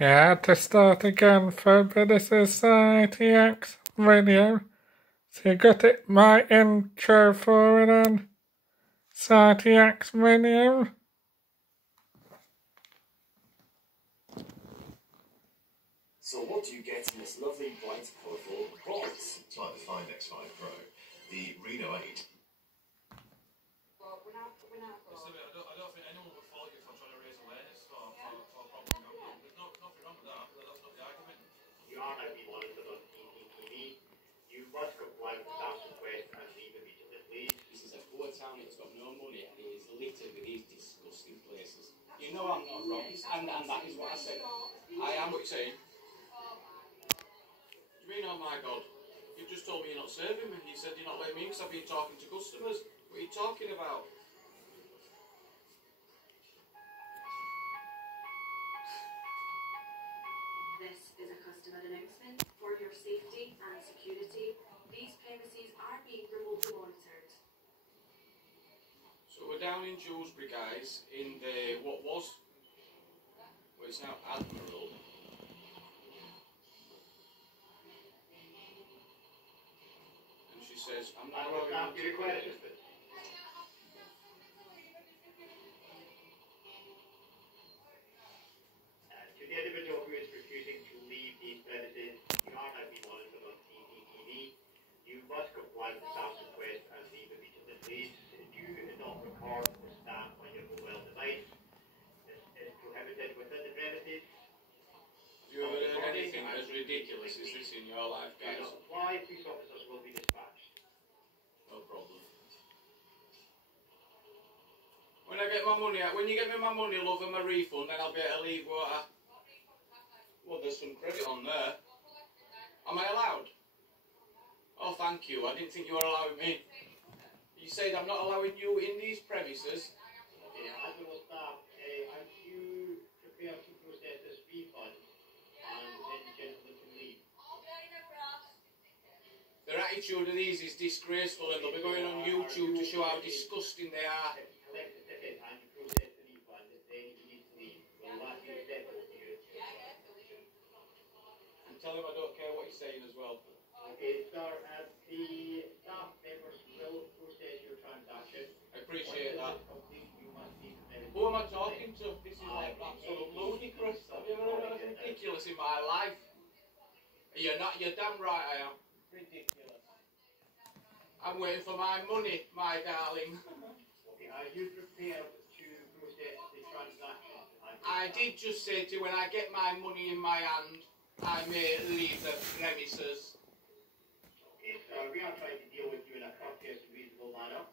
Yeah, to start again for this is TX Radio. So you got it, my intro for it on TX Radio. So what do you get in this lovely, bright, colourful box? It's like the Find X5 Pro, the Reno 8. I don't think anyone would fault you for trying to raise awareness for problem gambling. There's nothing wrong with that. That's not the argument. You are now being monitored on CCTV. You must comply with staff's request and leave immediately, please. This is a poor town that's got no money and it is littered with these disgusting places. You know I'm not wrong, and that is what I said. I am what you're saying. You mean, oh my God, you've just told me you're not serving me. You said you're not letting me in because I've been talking to customers. What are you talking about? This is a customer announcement. For your safety and security, these premises are being remotely monitored. So we're down in Dewsbury, guys, in the, what was, well, it's now Admiral. And she says, I'm not allowing you to require assistance. To the individual who is refusing to leave these premises, you are now being monitored on CCTV. You must comply with staff's request and leave immediately, please. Do not record the staff on your mobile device. This is prohibited within the premises. Have you ever heard anything as ridiculous as this in your life, Do guys? not apply. Police officers will be dispatched. No problem. When I get my money out, when you get me my money, love, and my refund, then I'll be able to leave water. Well, there's some credit on there. Am I allowed? Oh, thank you. I didn't think you were allowing me. You said I'm not allowing you in these premises. Okay, Admiral staff, are you prepared to process this refund and then the gentleman can leave? Their attitude of these is disgraceful, and they'll be going on YouTube to show how disgusting they are. If you collect the ticket and you process the refund, then you need to leave. Will that be acceptable to you? And tell him I don't care what he's saying as well. Okay, sir, the staff members will process your transaction. I appreciate that. You must leave the premises. Who am I talking to? This is like absolute ludicrous. Have you ever heard anything ridiculous in my life? You're not, you're damn right I am. Ridiculous. I'm waiting for my money, my darling. Okay, are you prepared to process the transaction? I did just say to you, when I get my money in my hand, I may leave the premises. Okay, sir, we are trying to deal with you in a courteous and reasonable manner.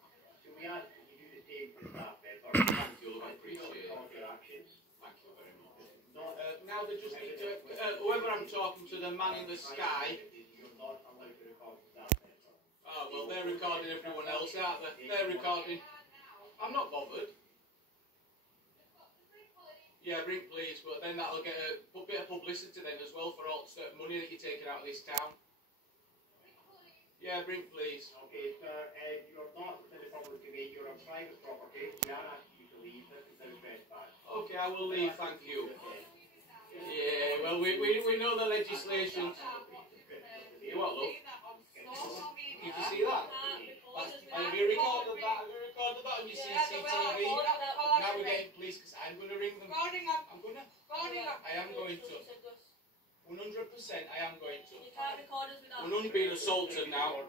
So we ask that you do the same for staff members. Thank you, I appreciate it. Your actions. Thank you very much. Not Now they just need to, whoever I'm talking to, the man in the sky. You're not allowed to record the staff member. Oh, well, they're recording everyone else, aren't they? They're recording. I'm not bothered. Yeah, bring police, but then that'll get a bit of publicity then as well for all the money that you're taking out of this town. Yeah, bring police. Okay, sir, you're not within the public domain, you're on private property. We are asking you to leave. This is now trespass. Okay, I will leave, thank you. Yeah, well, we know the legislation. You what, love? Did you see that? Have you recorded that? Have you recorded that on your CCTV? Now we're getting police because I'm going to ring them. I'm going to. I am going to. 100% I am going to. We're not being assaulted now.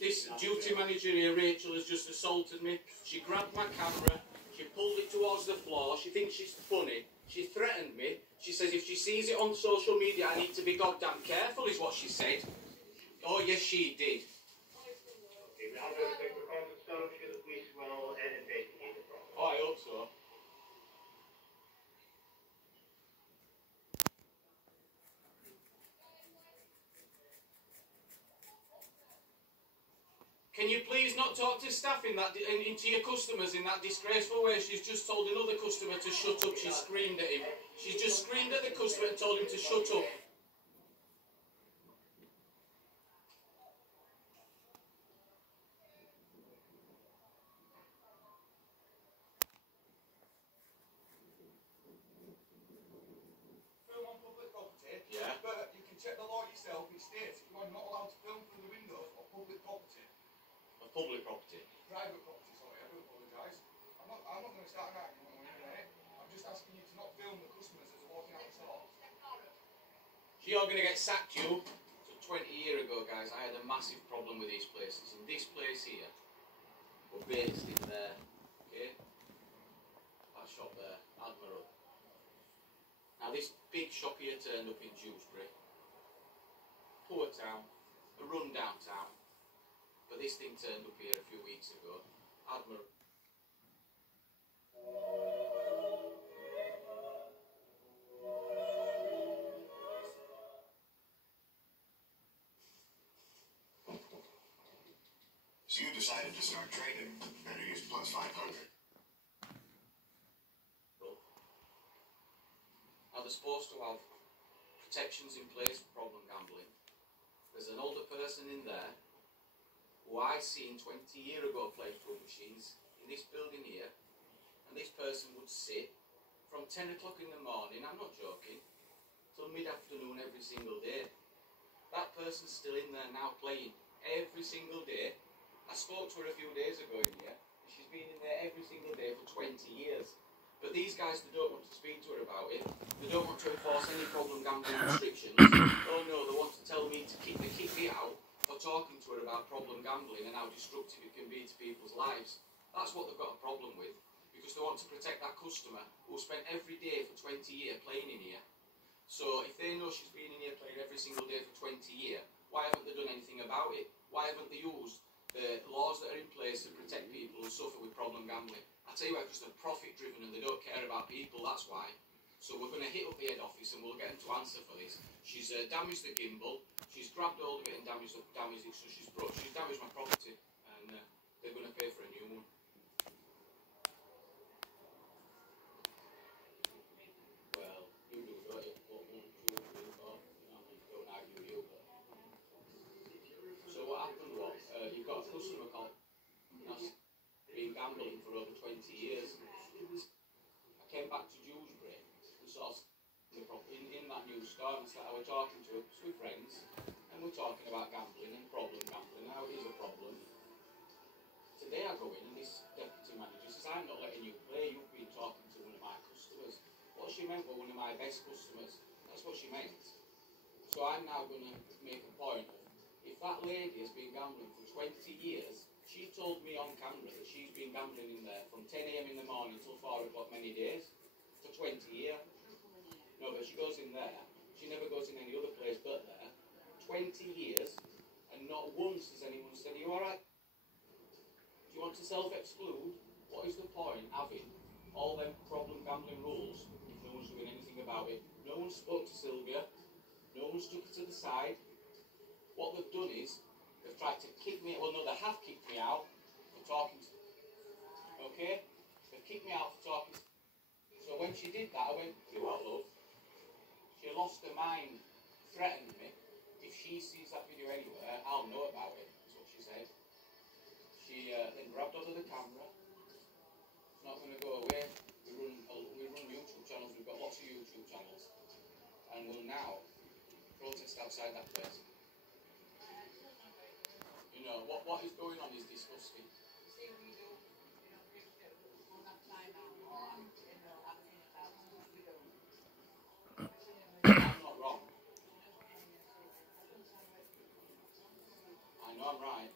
This duty manager here, Rachel, has just assaulted me. She grabbed my camera. She pulled it towards the floor. She thinks she's funny. She threatened me. She says if she sees it on social media, I need to be goddamn careful, is what she said. Oh, yes, she did. Okay, we have everything recorded, sir. I'm sure the police will investigate the problem. Oh, I hope so. Can you please not talk to staff in that, into your customers in that disgraceful way? She's just told another customer to shut up. She screamed at him. She's just screamed at the customer and told him to shut up. gates, you are not allowed to film through the windows of public property. Of public property. Private property, sorry, I do apologise. I'm not going to start an argument with you, mate. I'm just asking you to not film the customers as they're walking out the store. So you're going to get sacked, you. So 20 years ago, guys, I had a massive problem with these places. And this place here, we're based in there, okay? That shop there, Admiral. Now this big shop here turned up in Dewsbury. Poor town, a run-down town. But this thing turned up here a few weeks ago. Admiral. So you decided to start trading. Better use plus 500. Now they're supposed to have protections in place for problem gambling. There's an older person in there who I seen 20 years ago playing slot machines in this building here, and this person would sit from 10 o'clock in the morning, I'm not joking, till mid-afternoon every single day. That person's still in there now playing every single day. I spoke to her a few days ago in here, and she's been in there every single day for 20 years. But these guys, they don't want to speak to her about it. They don't want to enforce any problem gambling restrictions. Oh no, they want to tell me to kick me out for talking to her about problem gambling and how destructive it can be to people's lives. That's what they've got a problem with, because they want to protect that customer who spent every day for 20 years playing in here. So if they know she's been in here playing every single day for 20 years, why haven't they done anything about it? Why haven't they used the laws that are in place to protect people who suffer with problem gambling? I tell you what, because they're profit driven and they don't care about people, that's why. So we're going to hit up the head office and we'll get them to answer for this. She's damaged the gimbal, she's grabbed hold of it and damaged it, so she's damaged my property, and they're going to pay for a new one. Well, you do, don't you? What one, two, three, four, don't argue with you, but... So what happened was, you've got a customer called, that's been gambling for over 20 years. I came back to Dewsbury and saw in that new store, and I was talking to her, with friends, and we're talking about gambling and problem gambling, how it is a problem. Today I go in and this deputy manager says, I'm not letting you play, you've been talking to one of my customers. What she meant was one of my best customers. That's what she meant. So I'm now going to make a point of, if that lady has been gambling for 20 years, she told me on camera that she's been gambling in there from 10 AM in the morning till 4 o'clock many days, for 20 years. No, but she goes in there, she never goes in any other place but there, 20 years, and not once has anyone said, are you alright? Do you want to self-exclude? What is the point having all them problem gambling rules if no one's doing anything about it? No one spoke to Sylvia, no one took her to the side. What they've done is, they've tried to kick me, well no, they have kicked me out for talking to, okay? They've kicked me out for talking to, so when she did that, I went, you what, love? She lost her mind, threatened me. If she sees that video anywhere, I'll know about it, that's what she said. She then grabbed onto the camera. It's not going to go away. We run YouTube channels, we've got lots of YouTube channels. And we'll now protest outside that place. You know, what is going on is disgusting. I'm not wrong. I know I'm right.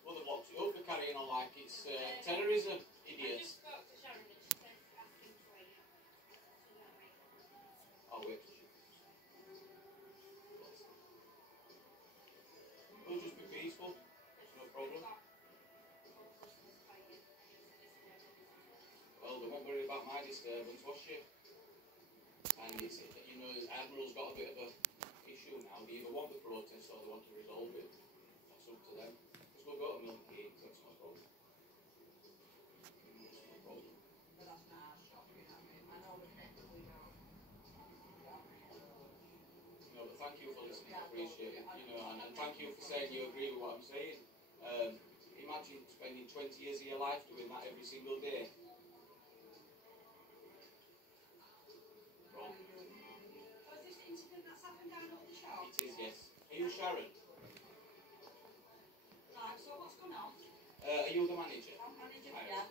Well, they've locked it up, they're carrying on like it's terrorism, idiots. I'll wait for you. We'll just be peaceful, it's no problem. Well, they won't worry about my disturbance, was she? And it's, you know, Admiral's got a bit of a issue now. They either want the protest or they want to resolve it. That's up to them. Because we'll go to Milton Keynes, that's no problem. That's no problem. No, but thank you for listening, I appreciate it. You know, and thank you for saying you agree with what I'm saying. Imagine spending 20 years of your life doing that every single day. Wrong. Was this incident that's happened you Sharon? Right, so what's going on? Are you the manager? I'm manager, Right. yeah.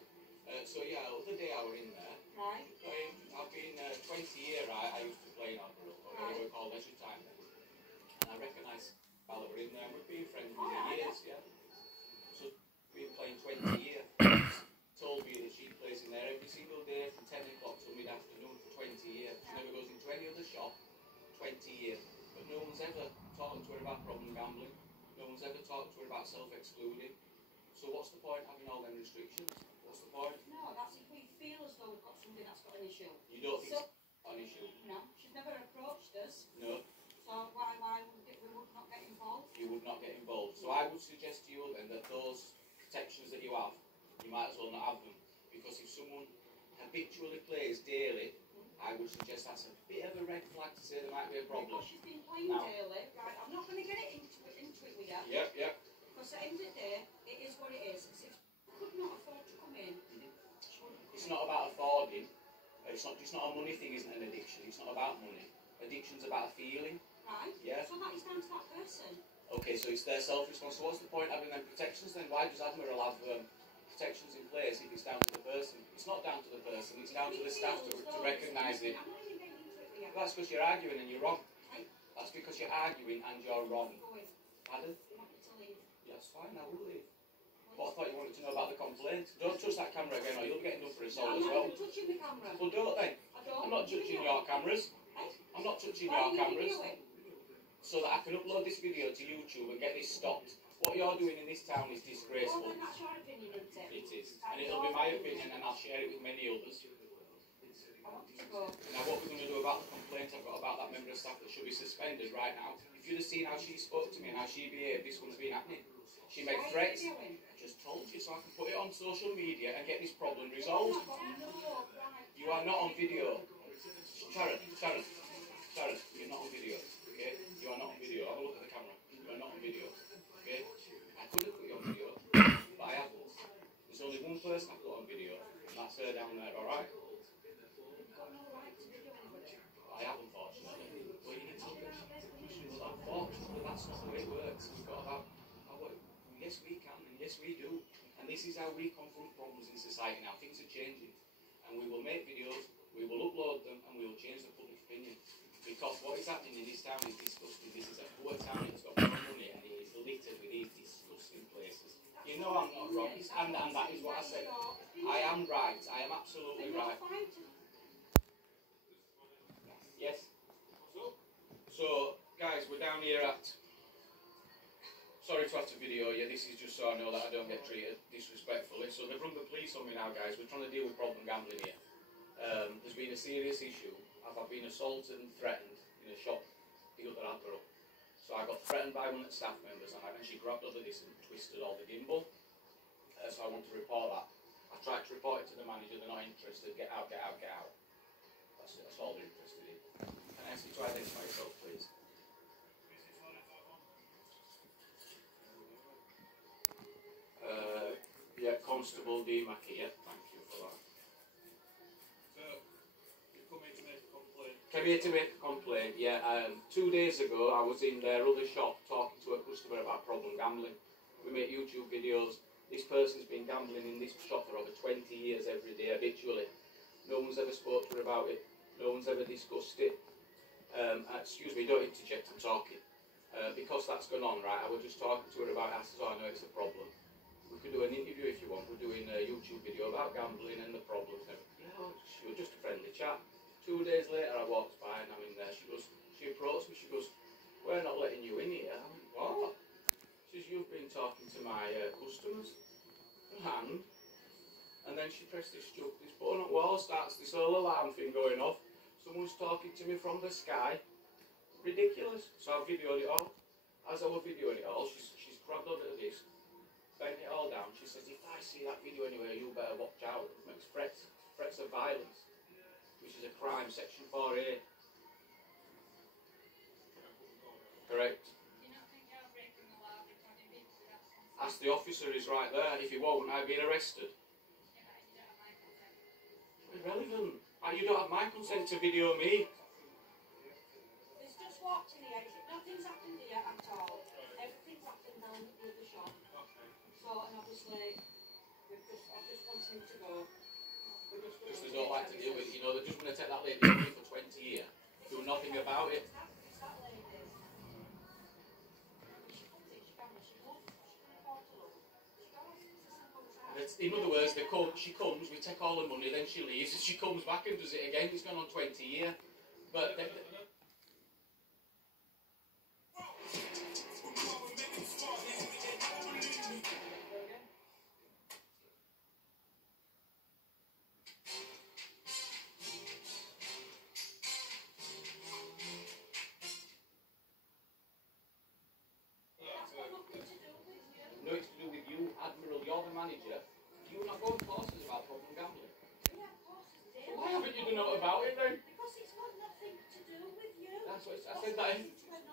So yeah, the other day I were in there. Right. I've been 20 years, right? I used to play in Arborough, or what we call leisure time. And I recognise while they were in there, and we've been friends for years, yeah. So we've been playing 20 years. Told me that she plays in there every single day from 10 o'clock till mid-afternoon for 20 years. She never goes into any other shop, 20 years. But no one's ever talked to her about problem gambling. No one's ever talked to her about self-excluding. So what's the point having all them restrictions? What's the point? No, that's if we feel as though we've got somebody that's got an issue. You don't think So- it's an issue? No, she's never approached us, No, so why we would not get involved? you would not get involved. So I would suggest to you then that those protections that you have, you might as well not have them. Because if someone habitually plays daily, I would suggest that's a bit of a red flag to say there might be a problem. Because she's been playing Now- daily, right? I'm not going to get it into it with you. Yep, yep. Because at the end of the day, it is what it is. If she could not afford to come in, she wouldn't come It's in. not about affording. It's not a money thing, isn't an addiction. It's not about money. Addiction's about a feeling. Right? Yeah. So that is down to that person. Okay, so it's their self-response. So what's the point of having them protections then? Why does Admiral have protections in place if it's down to the person? It's not down to the person. It's down to the staff to recognise it. I'm not even getting into it with you. That's because you're arguing and you're wrong. Right? That's because you're arguing and you're wrong. I'm going. Pardon? You want me to leave? Yes, fine. I will leave. But I thought you wanted to know about the complaint. Don't touch that camera again, or you'll be getting done for assault I'm as not well. even touching the camera. Well, don't then. I don't. I'm not touching your cameras. Right? I'm not touching Why your are you cameras. videoing? So that I can upload this video to YouTube and get this stopped. What you're doing in this town is Well, disgraceful. then that's your opinion, isn't it? It is. And it'll be my opinion and I'll share it with many others. I want you to go. Now what we're going to do about the complaint I've got about that member of staff that should be suspended right now. If you'd have seen how she spoke to me and how she behaved, this wouldn't have been happening. She made Why are you threats. videoing? I just told you so I can put it on social media and get this problem I've resolved. got no right. You are not on video. Sharon, you're not on video. Okay? You are not on video. Have a look at the camera. You are not on video. Okay? I could have put you on video, but I haven't. There's only one person I've got on video, and that's her down there, alright? You've got no right to video anybody. I have, unfortunately. But you need to look at well, unfortunately, that's not the way it works. We've got to have yes, we can, and yes, we do. And this is how we confront problems in society now. Things are changing. And we will make videos, we will upload them, and we will change the public opinion. Because what is happening in this town is disgusting. This is a poor town, it's got no money, and it is littered with these disgusting places. You know I'm not wrong, and that is what I said. I am right, I am absolutely Then right. you're fine to Yes. So, guys, we're down here at... Sorry to have to video you, this is just so I know that I don't get treated disrespectfully. So they've run the police on me now, guys. We're trying to deal with problem gambling here. There's been a serious issue. I've been assaulted and threatened in a shop in other Admiral. So I got threatened by one of the staff members and she grabbed over this and twisted all the gimbal. So I want to report that. I tried to report it to the manager, they're not interested. Get out, get out, get out. That's it, that's all they're interested in. Can I ask you to identify yourself, please? Yeah, Constable D. Mackey, yeah, thank you for that. So, you come here to make a complaint? Came here to make a complaint, yeah. 2 days ago I was in their other shop talking to a customer about problem gambling. We make YouTube videos. This person's been gambling in this shop for over 20 years every day, habitually. No one's ever spoke to her about it. No one's ever discussed it. Excuse me, don't interject, I'm talking. Because that's gone on, right, I was just talking to her about it, so I know it's a problem. We could do an interview if you want. We're doing a YouTube video about gambling and the problems. And yeah, she was just a friendly chat. 2 days later, I walked by and I'm in there. She approached me. She goes, "We're not letting you in here." I went, "What?" She says, "You've been talking to my customers." And then she pressed this button at wall, starts this whole alarm thing going off. Someone's talking to me from the sky. Ridiculous. So I videoed it all. As I was videoing it all, she's grabbed onto this, bent it all down. She says, "If I see that video anywhere, you better watch out." It makes threats of violence, which is a crime, section 4A. Correct. Ask the officer, he's right there. If he won't, I've been arrested. Irrelevant. You don't have my consent to video me. It's just walked in here. Is it not Nothing's happened here at all. Everything's happened down at the shop. Okay. So, and obviously, I've just wanted him to go. Just they don't like to deal with it, you know, they're just going to take that lady away for 20 years, do nothing about it. It's that lady. She comes in, she can afford to look. She goes, it's a simple as that. In other words, she comes, we take all the money, then she leaves, and she comes back and does it again. It's gone on 20 years. But no, it's to do with you, Admiral. You're the manager. Do you not go on courses about problem gambling? Yeah, of course it's dear. Why haven't you done nothing about it then? Because it's got nothing to do with you. That's what I said. That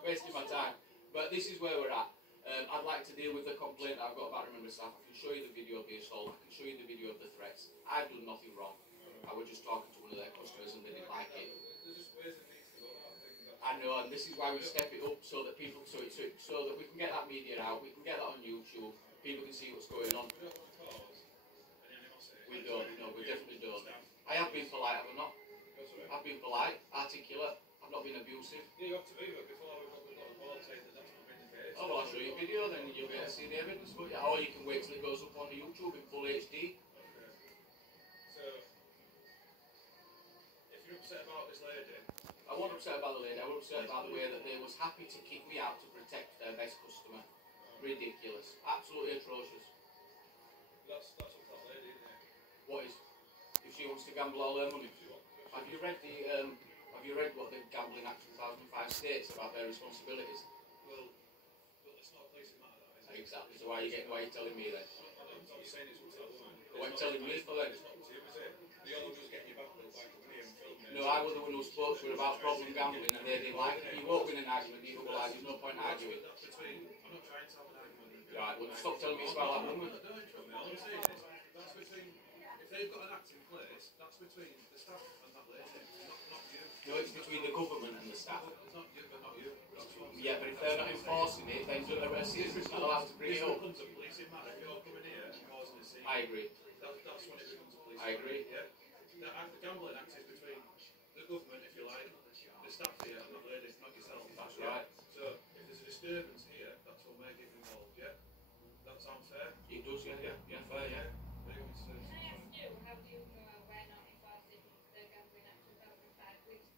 wasting my time. But this is where we're at. I'd like to deal with the complaint I've got about a member of staff. I can show you the video of the assault. I can show you the video of the threats. I've done nothing wrong. I was just talking to one of their customers and they didn't like it. There's just ways it needs to go about things. I know, and this is why we step it up so that people, so that we can get that media out. We can get that on YouTube. People can see what's going on. We don't want to cause any animosity. We don't. No, we definitely don't. I have been polite, have I not? I've been polite, articulate. I've not been abusive. Yeah, you have to be, but before we've got the board saying that that's not been the case. Oh, well, I'll show you a video, then you'll get to see the evidence. But yeah, or you can wait till it goes up on the YouTube in full HD. Okay. So, if you're upset about this lady, I wasn't upset about the lady. I was upset about the way that they was happy to kick me out to protect their best customer. Ridiculous. Absolutely atrocious. that's up to that lady, isn't it? What is? If she wants to gamble all her money. If she wants to. Have you read Have you read what the Gambling Act 2005 states about their responsibilities? Well, it's not a policing matter, that, is it? Exactly. So why are you telling me then? I'm not saying it's up to that woman. Why are you telling me for then? It's not up to you, is it? The other one just getting you back with like a video and filming it. No, I was the one who spoke to her about problem gambling and they didn't like it. You won't win an argument, neither will I. There's no point arguing. That's between. I'm not trying to have an argument. Right, well, stop telling me it's about that woman. Don't interrupt me. All I'm saying is that's between. If they've got an act in place, that's between the staff and that lady, not you. No, it's between the government and the staff. It's not you, but not you. That's what I'm saying. Yeah, but if they're not enforcing it, then the citizens not allowed to bring This it up. becomes a policing matter. If you're coming here and causing a scene, I agree. that's when it becomes a policing I agree. matter. Yeah. The Gambling Act is between the government, if you like, the staff here, and that lady, not yourself. That's Yeah? right. So if there's a disturbance here, that's when we're getting involved. Yeah. That sounds fair. It does, yeah, fair, yeah. What do you want me to say? Can I ask you, how do you know we're not enforcing the Gambling Act 2005, please?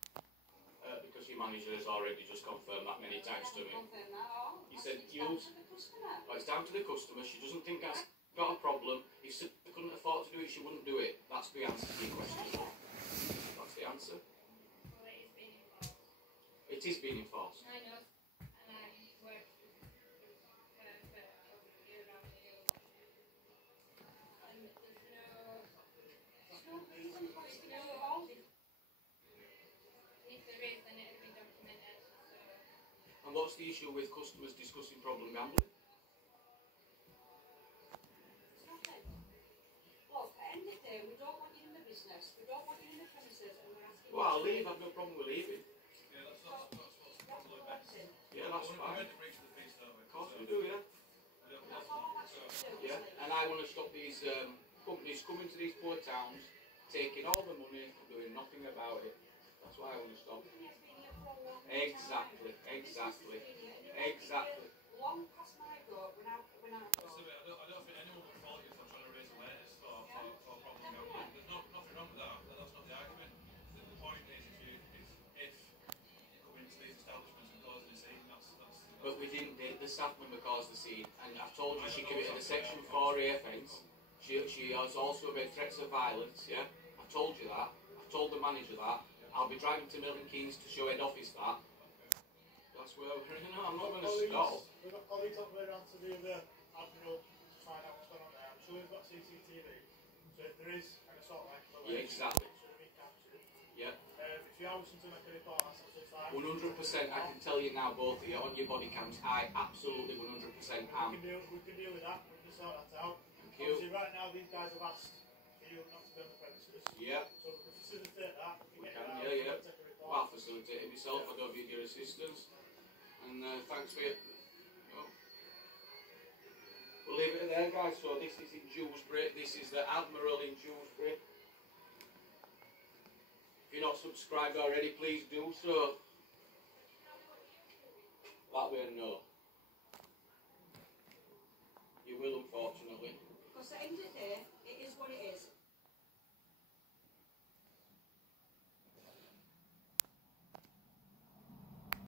Because your manager has already just confirmed that many times to me. Confirm that all. He said, It's down use. to the customer. Well, it's down to the customer. She doesn't think that's got a problem. If she couldn't afford to do it, she wouldn't do it. That's the answer to your question. That's the answer. Well, it is being enforced. It is being enforced. I know, and I worked for over a year now. And there's No reason for it to go all. if there is, then it would be documented. So, And what's the issue with customers discussing problem gambling? It's nothing. Look, at the end of the day, we don't want you in the business, we don't want you in the premises, and we're asking Well, I'll leave. I've no problem with leaving. Yeah, that's what's everything. Yeah, that's We're fine. meant to reach the peace, don't we? Of course we do, yeah. That's all I'm asking you to do. Yeah. And I want to stop these companies coming to these poor towns, taking all the money and doing nothing about it. That's what I want to stop. It's been here for a long time. Exactly. Long past my go, when I That's go. the bit. I don't think anyone would fault you for trying to raise awareness for problem gambling. There's nothing wrong with that. That's not the argument. The point is if you come into these establishments and causing a scene, that's But we didn't. The staff member caused the scene, and I've told you she committed a Section 4A offence. She has also made threats of violence. Yeah, I told you that. I told the manager that. I'll be driving to Milton Keynes to show head office that. That's where we're. I'm not going to stop. We've got colleagues on the way around to the other admiral to find out what's going on there. I'm sure we've got CCTV, so if there is an assault like that, Yeah, exactly. should have been captured. Yeah. If you are wishing to make a report, that's absolutely fine. 100%. I can tell you now, both of you, on your body cams, I absolutely 100% am. We can deal with that. We can sort that out. Thank you. Obviously, right now these guys have asked for you not to be on the premises. Yeah. So we can facilitate that. We We can can, get it out. yeah. Take a report. Well, I'll facilitate it myself. I don't need your assistance. And And thanks for it. Oh. We'll leave it there, guys. So this is in Dewsbury. This is the Admiral in Dewsbury. If you're not subscribed already, please do so. That way, no. You will, unfortunately. Because at the end of the day,